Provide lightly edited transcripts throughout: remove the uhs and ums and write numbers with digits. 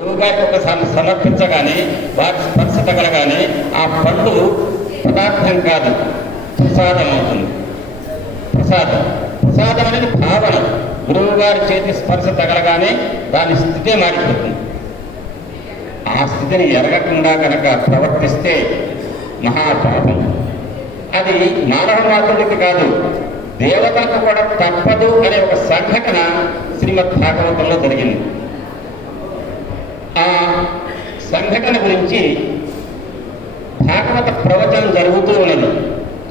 గురువుగారికి ఒక సమర్పించగానే వారి స్పర్శ తగలగానే ఆ పండు పదార్థం కాదు, ప్రసాదం అవుతుంది. ప్రసాదం అనేది భావన. గురువు గారి చేతి స్పర్శ తగలగానే దాని స్థితే మారిపోతుంది. ఆ స్థితిని ఎరగకుండా కనుక ప్రవర్తిస్తే మహాపాపం. అది మానవ మాత్రుడికి కాదు, దేవతలకు కూడా తప్పదు అనే ఒక సంఘటన శ్రీమద్ భాగవతంలో జరిగింది. ఆ సంఘటన గురించి భాగవత ప్రవచనం జరుగుతూ ఉన్నది.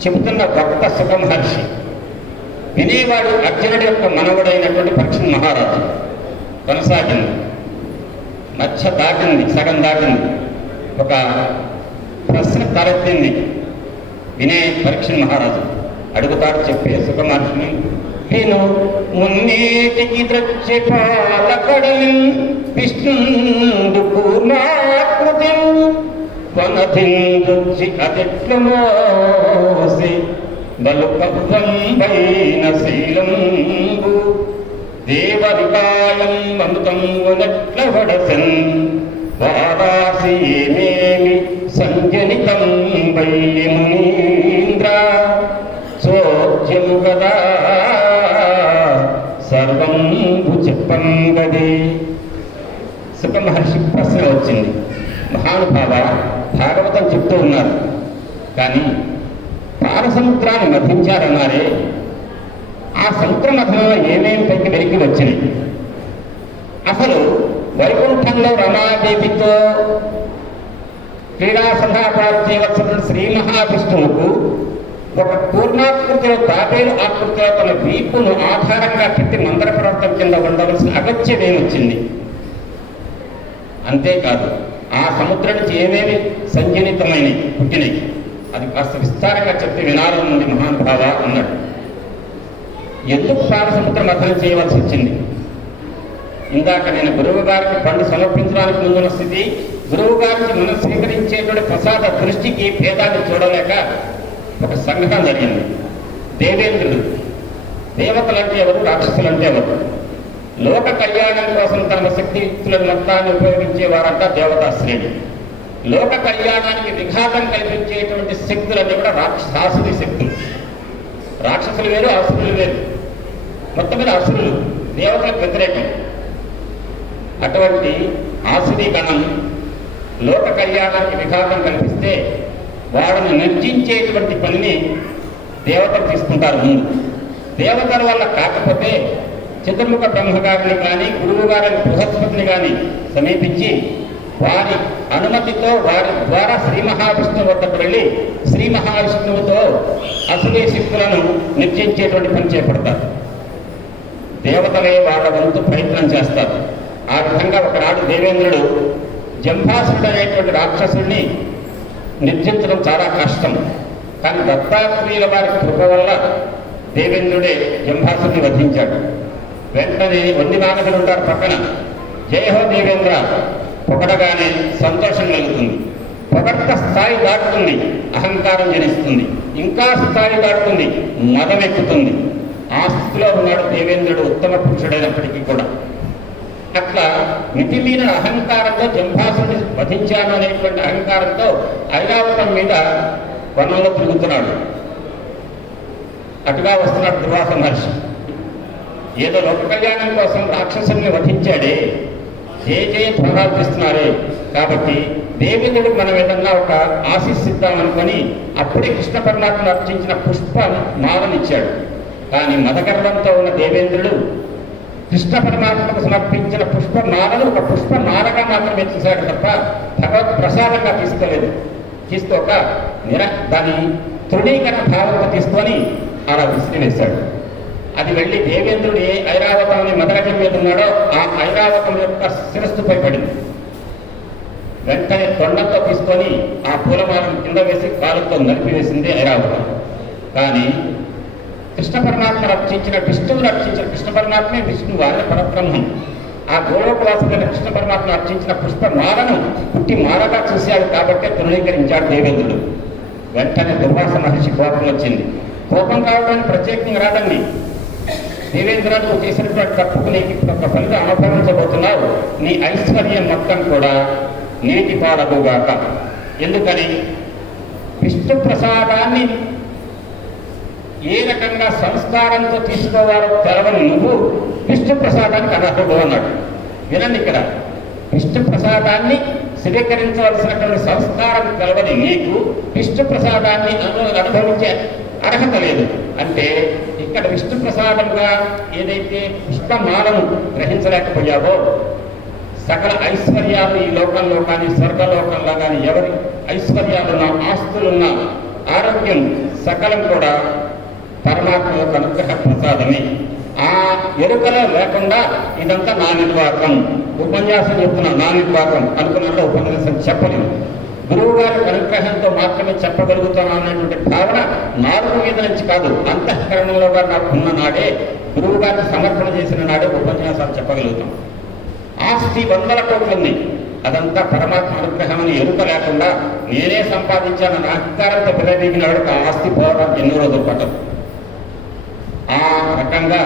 చెబుతున్న వక్త సుఖ మహర్షి, వినేవాడు అర్జునుడి యొక్క మనవడైనటువంటి పరీక్షణ్ మహారాజు. కొనసాగింది, మధ్య దాటింది, సగం దాటింది. ఒక ప్రశ్న తలెత్తింది. వినే పరీక్షణ్ మహారాజు అడుగుతాడు, చెప్పే సుఖ మహర్షిని, నేను మున్నేటికి ద్రక్షి పాలకడలి విష్ణుండు పూర్ణాకృతి కొనధించి అదెట్లు మోసి బలుకవ్వంబైన శీలంబు దేవరికాయం అమృతం వనట్ల వడసన్ వారాసి ఏమేమి సంజనితం వై మునీంద్ర చోద్యము గదా సర్వం చెప్పంగది. సుఖ మహర్షి ప్రశ్న వచ్చింది. మహానుభావ, భాగవతం చెప్తూ ఉన్నారు, కానీ పారసముద్రాన్ని మధించారన్నారే, ఆ సముద్ర మథనంలో ఏమేమి పైకి వెలికి వచ్చినాయి? అసలు వైకుంఠంలో రమాదేవితో క్రీడా సభాపాలు చేయవలసిన శ్రీ మహావిష్ణువుకు ఒక పూర్ణాకృతిలో తాబేలు ఆకృతిలో తన వీపును ఆధారంగా పెట్టి మందర పర్వతం కింద ఉండవలసిన అగత్యం ఏమొచ్చింది? అంతేకాదు, ఆ సముద్రం నుంచి ఏమేమి సంజనితమైనవి పుట్టినవి, అది కాస్త విస్తారంగా చెప్పి వినాలని ఉంది మహానుభావ అన్నాడు. ఎందుకు పారసముద్ర మథనం చేయవలసి వచ్చింది? ఇందాక నేను గురువు గారికి పండు సమర్పించడానికి ముందున్న స్థితి, గురువు గారికి మనం స్వీకరించేటువంటి ప్రసాద దృష్టికి భేదాన్ని చూడలేక ఒక సంఘటన జరిగింది. దేవేంద్రుడు, దేవతలంటే ఎవరు, రాక్షసులంటే ఎవరు? లోక కళ్యాణం కోసం తమ శక్తియుక్తులను మొత్తాన్ని ఉపయోగించే వారంతా దేవతా శ్రేణి. లోక కళ్యాణానికి విఘాతం కల్పించేటువంటి శక్తులన్నీ కూడా ఆసురి శక్తులు. రాక్షసులు వేరు, అసురులు వేరు. మొత్తం మీద అసురులు దేవతలకు వ్యతిరేకం. అటువంటి ఆసురీ గణం లోక కళ్యాణానికి విఘాతం కల్పిస్తే వాడిని నిర్జించేటువంటి పనిని దేవతలు తీసుకుంటారు ముందు. దేవతల వల్ల కాకపోతే చతుర్ముఖ బ్రహ్మగారిని కానీ గురువు గారిని బృహస్పతిని కానీ సమీపించి వారి అనుమతితో వారి ద్వారా శ్రీ మహావిష్ణువు వద్దకు వెళ్ళి శ్రీ మహావిష్ణువుతో అసురీ శక్తులను నిర్జించేటువంటి పని చేపడతారు. దేవతలే వాళ్ళ వంతు ప్రయత్నం చేస్తారు. ఆ విధంగా ఒకనాడు దేవేంద్రుడు జంభాసురుడు అనేటువంటి రాక్షసుడిని నిర్జించడం చాలా కష్టం. కానీ దత్తాత్రేయుల వారి కృప వల్ల దేవేంద్రుడే జంభాసురుని వధించాడు. వెంటనే వంది నాన్నగులు ఉంటారు పక్కన, జయహో దేవేంద్ర పొగడగానే సంతోషం కలుగుతుంది. పొగడ్త స్థాయి దాటుతుంది, అహంకారం జనిస్తుంది. ఇంకా స్థాయి దాటుతుంది, మదం ఎక్కుతుంది. ఆ స్థితిలో ఉన్నాడు దేవేంద్రుడు, ఉత్తమ పురుషుడైనప్పటికీ కూడా. అట్లా మితిమీరిన అహంకారంతో జంభాసుని వధించాను అనేటువంటి అహంకారంతో ఐరావతం మీద వనంలో తిరుగుతున్నాడు. అటుగా వస్తున్నాడు దుర్వాస మహర్షి. ఏదో లోక కళ్యాణం కోసం రాక్షసుని వధించాడే, జయ ప్రార్థిస్తున్నారే, కాబట్టి దేవేంద్రుడికి మనం ఏదన్నా ఒక ఆశిస్తామనుకొని అప్పుడే కృష్ణ పరమాత్మను అర్చించిన పుష్ప మాలనిచ్చాడు. కానీ మదగర్వంతో ఉన్న దేవేంద్రుడు కృష్ణ పరమాత్మకు సమర్పించిన పుష్పమాలను ఒక పుష్పమాలగా మాత్రమే చూశాడు తప్ప భగవత్ ప్రసాదంగా తీసుకోలేదు. తీసుకోక దాని తృణీకరణ భావంతో తీసుకొని అలా విసిరివేశాడు. అది వెళ్ళి దేవేంద్రుడు ఏ ఐరావతం అనే మదగజం మీద ఉన్నాడో ఆ ఐరావతం యొక్క శిరస్సుపై పడింది. వెంటనే తొండంతో తీసుకొని ఆ పూలమాలను కింద వేసి కాలుతో నలిపివేసింది ఐరావతం. కానీ కృష్ణ పరమాత్మ రక్షించిన విష్ణువు రక్షించిన కృష్ణ పరమాత్మే విష్ణువు, ఆయన పరబ్రహ్మం. ఆ గోలోకవాసులైన కృష్ణ పరమాత్మ రక్షించిన పుష్పమాలను పుట్టి మాలగా చూశాడు కాబట్టి తృణీకరించాడు దేవేంద్రుడు. వెంటనే దుర్వాస మహర్షి కోపం వచ్చింది. కోపం కావడానికి ప్రత్యేకంగా రాదండి, దేవేంద్ర, నువ్వు చేసినటువంటి తప్పుకు నీకు ఇప్పుడు ఒక ఫలితం అనుభవించబోతున్నావు. నీ ఐశ్వర్యం మొత్తం కూడా నీటి పాలగుగాక. ఎందుకని? విష్ణు ప్రసాదాన్ని ఏ రకంగా సంస్కారంతో తీసుకోవాలో తెలవని నువ్వు విష్ణు ప్రసాదానికి అనర్హుడు అన్నాడు. వినండి, ఇక్కడ విష్ణు ప్రసాదాన్ని స్వీకరించవలసినటువంటి సంస్కారం తెలవని నీకు విష్ణు ప్రసాదాన్ని అనుభవించే అర్హత లేదు. అంటే ఇక్కడ విష్ణు ప్రసాదంగా ఏదైతే పుష్పమాలను గ్రహించలేకపోయావో, సకల ఐశ్వర్యాలు ఈ లోకంలో కానీ స్వర్గలోకంలో కానీ ఎవరి ఐశ్వర్యాలున్నా, ఆస్తులున్నా, ఆరోగ్యం సకలం కూడా పరమాత్మ యొక్క అనుగ్రహ ప్రసాదమే. ఆ ఎరుకలో లేకుండా ఇదంతా నా నిర్వాహకం, ఉపన్యాసం చెప్తున్నా నా నిర్వాహకం అనుకున్న ఉపన్యాసం చెప్పలేదు. గురువు గారి అనుగ్రహంతో మాత్రమే చెప్పగలుగుతాను అన్నటువంటి భావన నాలుగు మీద నుంచి కాదు, అంతఃకరణలో నాకు ఉన్న నాడే, గురువు గారిని సమర్పణ చేసిన నాడే ఉపన్యాసాలు చెప్పగలుగుతాం. ఆస్తి 100 కోట్లుంది, అదంతా పరమాత్మ అనుగ్రహం అని ఎరుక లేకుండా నేనే సంపాదించాను నా అధికారంతో విరవీగినాడు. ఆ ఆస్తి పోవడానికి ఎన్నో రోజులు పట్టదు. ఆ రకంగా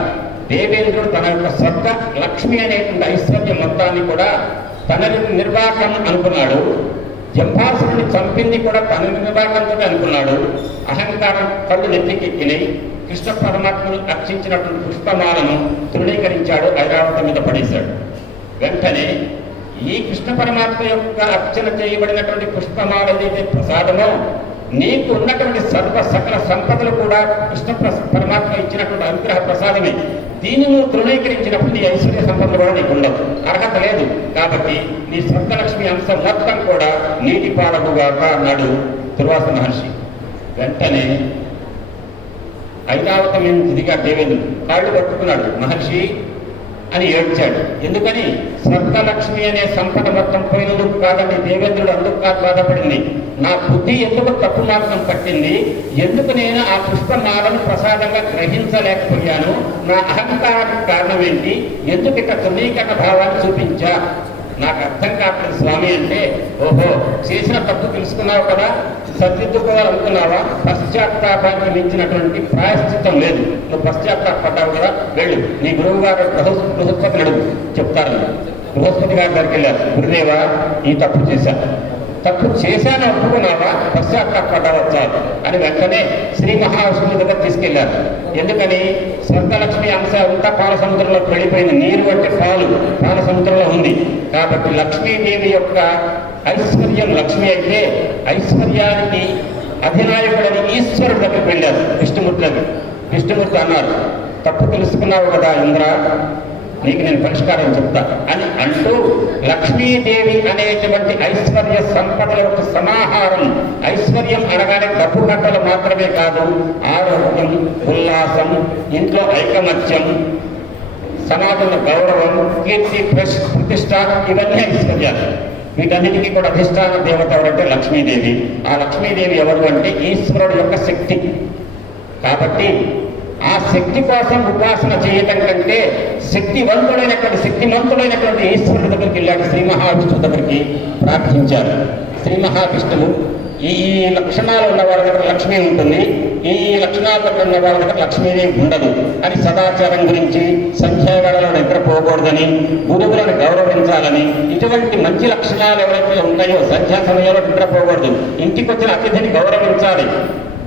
దేవేంద్రుడు తన యొక్క స్వర్గ లక్ష్మి అనేటువంటి ఐశ్వర్యం మొత్తాన్ని కూడా తన నిర్వాహకం అనుకున్నాడు. జంబాసురుని చంపింది కూడా తన నిర్వాహకంతో అనుకున్నాడు. అహంకారం కళ్ళు నెత్తికెక్కినాయి. కృష్ణ పరమాత్మను రక్షించినటువంటి పుష్పమాలను తృణీకరించాడు, ఐరావతం మీద పడేశాడు. వెంటనే ఈ కృష్ణ పరమాత్మ యొక్క అర్చన చేయబడినటువంటి పుష్పమాల ఏదైతే ప్రసాదమో, నీకు ఉన్నటువంటి సకల సంపదలు కూడా కృష్ణ పరమాత్మ ఇచ్చినటువంటి అనుగ్రహ ప్రసాదమే. దీన్ని నువ్వు తృణీకరించినప్పుడు నీ ఐశ్వర్య సంపదలు కూడా నీకు ఉండవు, అర్హత లేదు. కాబట్టి నీ స్వర్గలక్ష్మి అంశం మొత్తం కూడా నీటి పాలకుగాక అన్నాడు దుర్వాస మహర్షి. వెంటనే ఐరావతం నుంచి దిగా దేవేంద్రుడు కాళ్ళు పట్టుకున్నాడు. మహర్షి అని ఏడ్చాడు. ఎందుకని? స్వర్గలక్ష్మి అనే సంపద మొత్తం పోయినందుకు కాదండి. దేవేంద్రుడు అందుకు కాదు బాధపడింది. నా బుద్ధి ఎందుకు తప్పు మార్గం పట్టింది, ఎందుకు నేను ఆ పుష్పమాలను ప్రసాదంగా గ్రహించలేకపోయాను, నా అహంకారానికి కారణం ఏంటి, ఎందుకు ఇక తృణీకరణ భావాన్ని చూపించా, నాకు అర్థం కావట్లేదు స్వామి అంటే, ఓహో చేసిన తప్పు తెలుసుకున్నావు కదా, సరిదిద్దుకోవాలనుకున్నావా, పశ్చాత్తాపానికి మించినటువంటి ప్రాయశ్చిత్తం లేదు, నువ్వు పశ్చాత్తాపడ్డావు కదా, వెళ్ళు నీ గురువు గారు బృహస్పతిని అడుగు చెప్తారు. బృహస్పతి గారి దగ్గరికి వెళ్ళారు. గురుదేవా, ఈ తప్పు చేశాను ఒప్పుకున్నావా, పశ్చాత్తాపడ్డావా చాలు అని వెంటనే శ్రీ మహావిష్ణువు దగ్గర తీసుకెళ్లారు. ఎందుకని? స్వర్గలక్ష్మి అంశ అంతా పాల సముద్రంలోకి వెళ్ళిపోయింది. నీరు అంటే పాల సముద్రంలో ఉంది. కాబట్టి లక్ష్మీదేవి యొక్క ఐశ్వర్యం లక్ష్మి అయితే, ఐశ్వర్యానికి అధినాయకుడని ఈశ్వరుడు దగ్గరికి వెళ్ళారు. విష్ణుమూర్తి అన్నారు, తప్పు తెలుసుకున్నావు కదా ఇంద్ర, నీకు నేను పరిష్కారం చెప్తా అని అంటూ, లక్ష్మీదేవి అనేటువంటి ఐశ్వర్య సంపదల యొక్క సమాహారం. ఐశ్వర్యం అనగానే డబ్బు కట్టలు మాత్రమే కాదు, ఆరోగ్యం, ఉల్లాసం, ఇంట్లో ఐకమత్యం, సమాజంలో గౌరవం, కీర్తి, ప్రతిష్ట, ఇవన్నీ ఐశ్వర్యాలు. వీటన్నిటికీ కూడా అధిష్టాన దేవత ఎవరంటే లక్ష్మీదేవి. ఆ లక్ష్మీదేవి ఎవరు అంటే ఈశ్వరుడు యొక్క శక్తి. కాబట్టి ఆ శక్తి కోసం ఉపాసన చేయటం కంటే శక్తిమంతుడైనటువంటి ఈశ్వరుడి దగ్గరికి వెళ్ళాడు. శ్రీ మహావిష్ణువు దగ్గరికి ప్రార్థించారు. శ్రీ మహావిష్ణువు ఈ లక్షణాలు ఉన్న వాళ్ళ దగ్గర లక్ష్మి ఉంటుంది, ఈ లక్షణాల దగ్గర ఉన్న వాళ్ళ దగ్గర లక్ష్మీదేవి ఉండదు అని, సదాచారం గురించి, సంధ్యావేళలో నిద్రపోకూడదని, గురువులను గౌరవించాలని, ఇటువంటి మంచి లక్షణాలు ఎవరైతే ఉన్నాయో, సంధ్యా సమయంలో నిద్రపోకూడదు, ఇంటికి వచ్చిన అతిథిని గౌరవించాలి,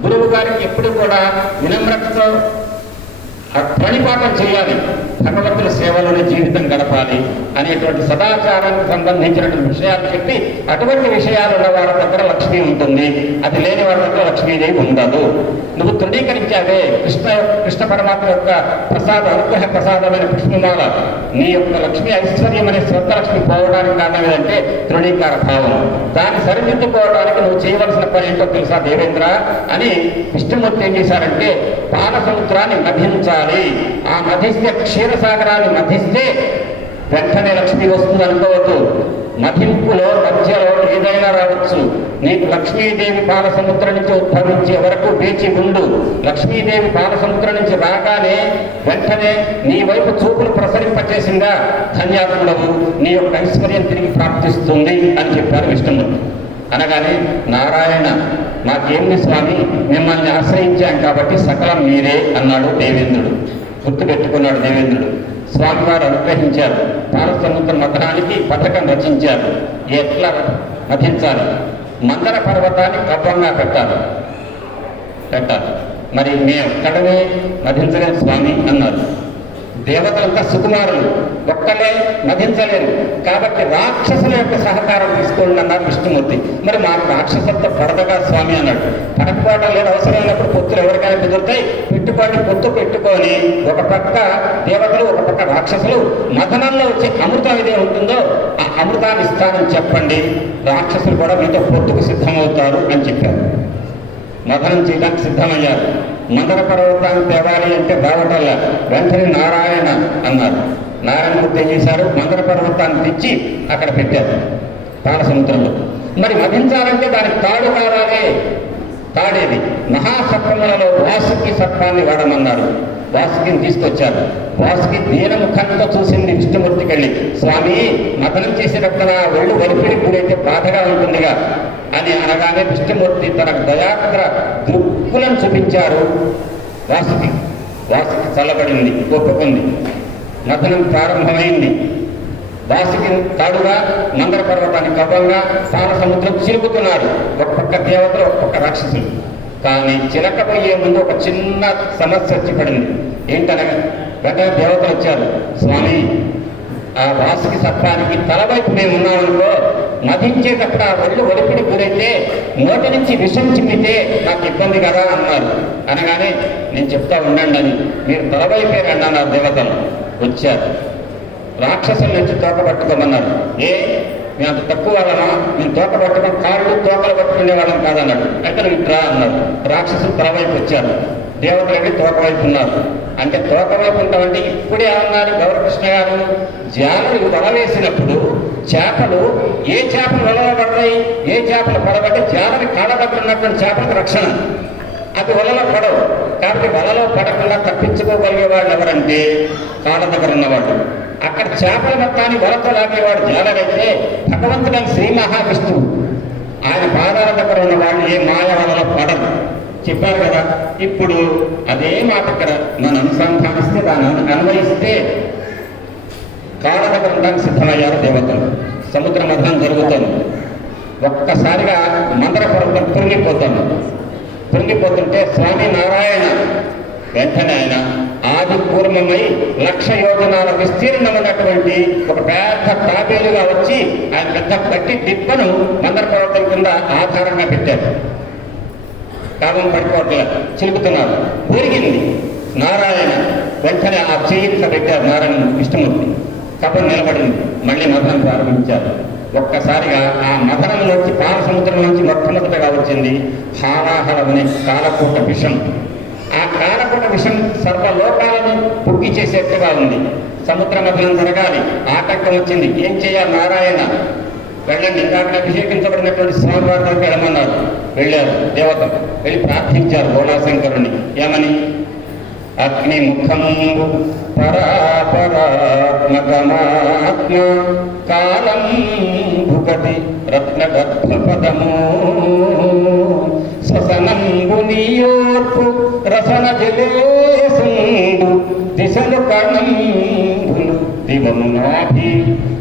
గురువు గారికి ఎప్పుడు కూడా వినమ్రతతో ప్రణిపాతం చేయాలి, భగవంతుల సేవలోనే జీవితం గడపాలి అనేటువంటి సదాచారానికి సంబంధించినటువంటి విషయాలు చెప్పి, అటువంటి విషయాలు ఉన్న వాళ్ళ దగ్గర లక్ష్మి ఉంటుంది, అది లేని వాళ్ళ దగ్గర లక్ష్మీదేవి ఉండదు. నువ్వు తృణీకరించావే కృష్ణ పరమాత్మ యొక్క అనుగ్రహ ప్రసాదమైన పుష్పమాల, నీ యొక్క లక్ష్మి ఐశ్వర్యం అనే స్వర్గలక్ష్మి పోవడానికి కారణం ఏదంటే తృణీకార భావం. దాన్ని సరిదిద్దుకోవడానికి నువ్వు చేయవలసిన పని ఏంటో తెలుసా దేవేంద్ర అని విష్ణుమూర్తి ఏం చేశారంటే, పాల సముద్రాన్ని మధించాలి. ఆ మధిస్తే, క్షీరసాగరాన్ని మధిస్తే వెంటనే లక్ష్మి వస్తుంది అనుకోవద్దు. మధింపులో మధ్యలో ఏదైనా రావచ్చు. నీకు లక్ష్మీదేవి పాల సముద్రం నుంచి ఉద్భవించే వరకు వేచి ఉండు. లక్ష్మీదేవి పాల సముద్రం నుంచి రాగానే వెంటనే నీ వైపు చూపులు ప్రసరింపచేసిందా, ధన్యాత్ముడవు, నీ యొక్క ఐశ్వర్యం తిరిగి ప్రాప్తిస్తుంది అని చెప్పారు విష్ణుమూర్తి. అనగానే, నారాయణ, నాకేంది స్వామి, మిమ్మల్ని ఆశ్రయించాం కాబట్టి సకలం మీరే అన్నాడు దేవేంద్రుడు. గుర్తుపెట్టుకున్నాడు దేవేంద్రుడు. స్వామివారు అనుగ్రహించారు. పాలసముద్ర మథనానికి పథకం రచించారు. ఎట్లా మథించాలి? మందర పర్వతాన్ని కవ్వంగా పెట్టాలి. మరి మేము ఒక్కడమే మధించలేము స్వామి అన్నారు. దేవతలంతా సుకుమారులు, ఒక్కలే మధించలేరు. కాబట్టి రాక్షసుల యొక్క సహకారం తీసుకోండి అన్నారు విష్ణుమూర్తి. మరి మాకు రాక్షసత్వ పడదగా స్వామి అన్నాడు. పడకపోవడం లేదు, అవసరమైనప్పుడు పొత్తులు ఎవరికైనా కుదురుతాయి, పెట్టుకోండి. పొత్తు పెట్టుకొని ఒక పక్క దేవతలు, ఒక పక్క రాక్షసులు, మథనంలో వచ్చే అమృతం ఏదే ఉంటుందో ఆ అమృతాన్ని ఇస్తానని చెప్పండి, రాక్షసులు కూడా మీతో పొత్తుకు సిద్ధమవుతారు అని చెప్పారు. మథనం చేయడానికి సిద్ధమయ్యారు. మందర పర్వతాన్ని తేవాలి అంటే రావటల్లా వెంటనే నారాయణ అన్నారు. నారాయణమూర్తి ఏం చేశారు? మందర పర్వతాన్ని తెచ్చి అక్కడ పెట్టారు పాలసముద్రంలో. మరి మధించాలంటే దానికి తాడు కావాలే. తాడేది మహాసర్పములలో వాసుకి సర్పాన్ని వాడమన్నారు. వాసుకిని తీసుకొచ్చారు. వాసుకి దీనముఖంతో చూసింది విష్ణుమూర్తికి వెళ్ళి, స్వామి మథనం చేసేటప్పుడు ఒళ్ళు వలిపిడి గురైతే బాధగా ఉంటుందిగా అని అనగానే విష్ణుమూర్తి తన దయాద్ర దృక్కులను చూపించారు. వాసుకి చల్లబడింది, ఒప్పుకుంది. మథనం ప్రారంభమైంది. వాసుకి తాడుగా మందర పర్వతాన్ని కవ్వంగా పాలసముద్రం చిలుకుతున్నారు. ఒక పక్క దేవతలు, ఒక పక్క రాక్షసులు. కానీ చిలకపోయే ముందు ఒక చిన్న సమస్య వచ్చి పడింది. ఏంటనగా వెంటనే దేవతలు వచ్చారు. స్వామి, ఆ వాసుకి సర్పానికి తలవైపు మేము ఉన్నామనుకో, మధించేటప్పుడు ఆ ఒళ్ళు ఒలిపిడి గురైతే నోటి నుంచి విషం చిమ్మితే నాకు ఇబ్బంది కదా అన్నారు. అనగానే నేను చెప్తా ఉండండి అని, మీరు తలవైపే రండి అన్నారు. దేవతలు వచ్చారు. రాక్షసుల నుంచి తోక పట్టుకోమన్నారు. మేము అంత తక్కువ వాళ్ళమా? మేము తోక పట్టుకొని కాళ్ళు తోకలు పట్టుకునే వాళ్ళం కాదన్నాడు. అయితే నువ్వు ఇట్రా అన్నారు. రాక్షసులు తలవైపు వచ్చారు. దేవతలు వెళ్ళి తోక వైపు ఉన్నారు. అంటే తోక వైపు ఉంటామంటే ఇప్పుడే ఏమన్నారు గౌరకృష్ణ గారు? జాలలు వల వేసినప్పుడు చేపలు ఏ చేపలు వలలో పడతాయి, ఏ చేపలు పడబట్టి జాలని కాడబట్టినటువంటి చేపలకు రక్షణ. అది వలలో పడవు. కాబట్టి వలలో పడకుండా తప్పించుకోగలిగే వాళ్ళు ఎవరంటే కాళ్ళ దగ్గర ఉన్నవాడు. అక్కడ చేపల మొత్తాన్ని వలతో లాగేవాడు జాలరైతే భగవంతుడని శ్రీ మహావిష్ణువు. ఆయన పాదాల దగ్గర ఉన్న వాళ్ళు ఏ మాయ వలలో పడదు చెప్పారు కదా. ఇప్పుడు అదే మాట ఇక్కడ మనం అనుసంధానిస్తే, దాన్ని అన్వయిస్తే కాళ్ళ దగ్గర ఉండడానికి సిద్ధమయ్యారు దేవతలు. సముద్ర మథనం జరుగుతుంది. ఒక్కసారిగా మందర పర్వతం పొంగిపోతుంటే స్వామి నారాయణ వెంటనే ఆయన ఆది పూర్వమై 1,00,000 యోజనాల విస్తీర్ణమైనటువంటి ఒక పెద్ద తాబేలుగా వచ్చి ఆయన పెద్ద గట్టి దిబ్బను మందర పర్వతం కింద ఆధారంగా పెట్టారు. కాలం పడిపోవట్లేదు, చిలుకుతున్నారు. ఊరిగింది నారాయణ. వెంటనే ఆ చేయిట్లా పెట్టారు నారాయణ విష్ణుమూర్తి. కబం నిలబడింది. మళ్ళీ మథనం ప్రారంభించారు. ఒక్కసారిగా ఆ మథనంలోంచి పాలసముద్రంలోంచి మొట్టమొదటిగా వచ్చింది హాలాహలం అనే కాలకూట విషం. ఆ కాలకూట విషం సర్వలోకాలను పుగ్గి చేసేట్టుగా ఉంది. సముద్ర మథనం జరగాలి, ఆటంకం వచ్చింది. ఏం చేయాలి? నారాయణ వెళ్ళండి, ఇందాక అభిషేకించబడినటువంటి స్వామివారి దగ్గరికి వెళ్ళమన్నారు. వెళ్ళారు దేవతలు. వెళ్ళి ప్రార్థించారు బోళాశంకరుని. ఏమని? అగ్నిముఖంబు పరాపరాత్మకమాత్మ కాలం భుగతి రత్నగర్భపదము శ్వసనంబు నీయోర్పు రసన జలేసుండు దిశలు కణంబులు దివము నాభి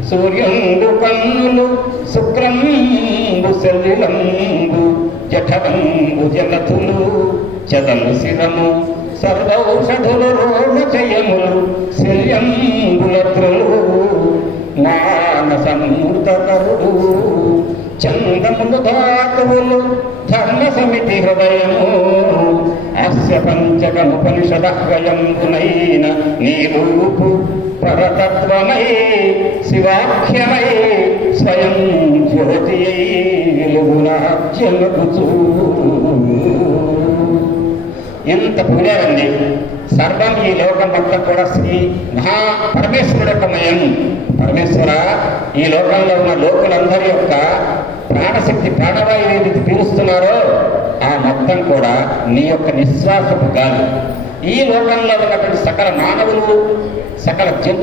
సూర్యుండు కన్నులు శుక్రంబు శల్యులంబు జఠరంబు జలతులు చదలు శిరము సర్వౌషధులు రోమచయములు శల్యంబులత్రులు మానసమూర్తకరుడు చందములు ధాతువులు ధర్మ సమితి హృదయము అస్య పంచకముపనిషదహ్వయంబునైన నీ రూపు పరతత్వమై శివాఖ్యమై స్వయం జ్యోతి వెలుగునాజ్యమగుచూ. ఎంత పొగిడారండి. సర్వం ఈ లోకం మొత్తం కూడా శ్రీ పరమేశ్వరుడు యొక్క మయం. పరమేశ్వర, ఈ లోకంలో ఉన్న లోకులందరి యొక్క ప్రాణశక్తి, ప్రాణవాయువు ఏదైతే పీలుస్తున్నారో ఆ మొత్తం కూడా నీ యొక్క నిశ్వాసపు గాలి. ఈ లోకంలో ఉన్నటువంటి సకల మానవులు, సకల జంతువులు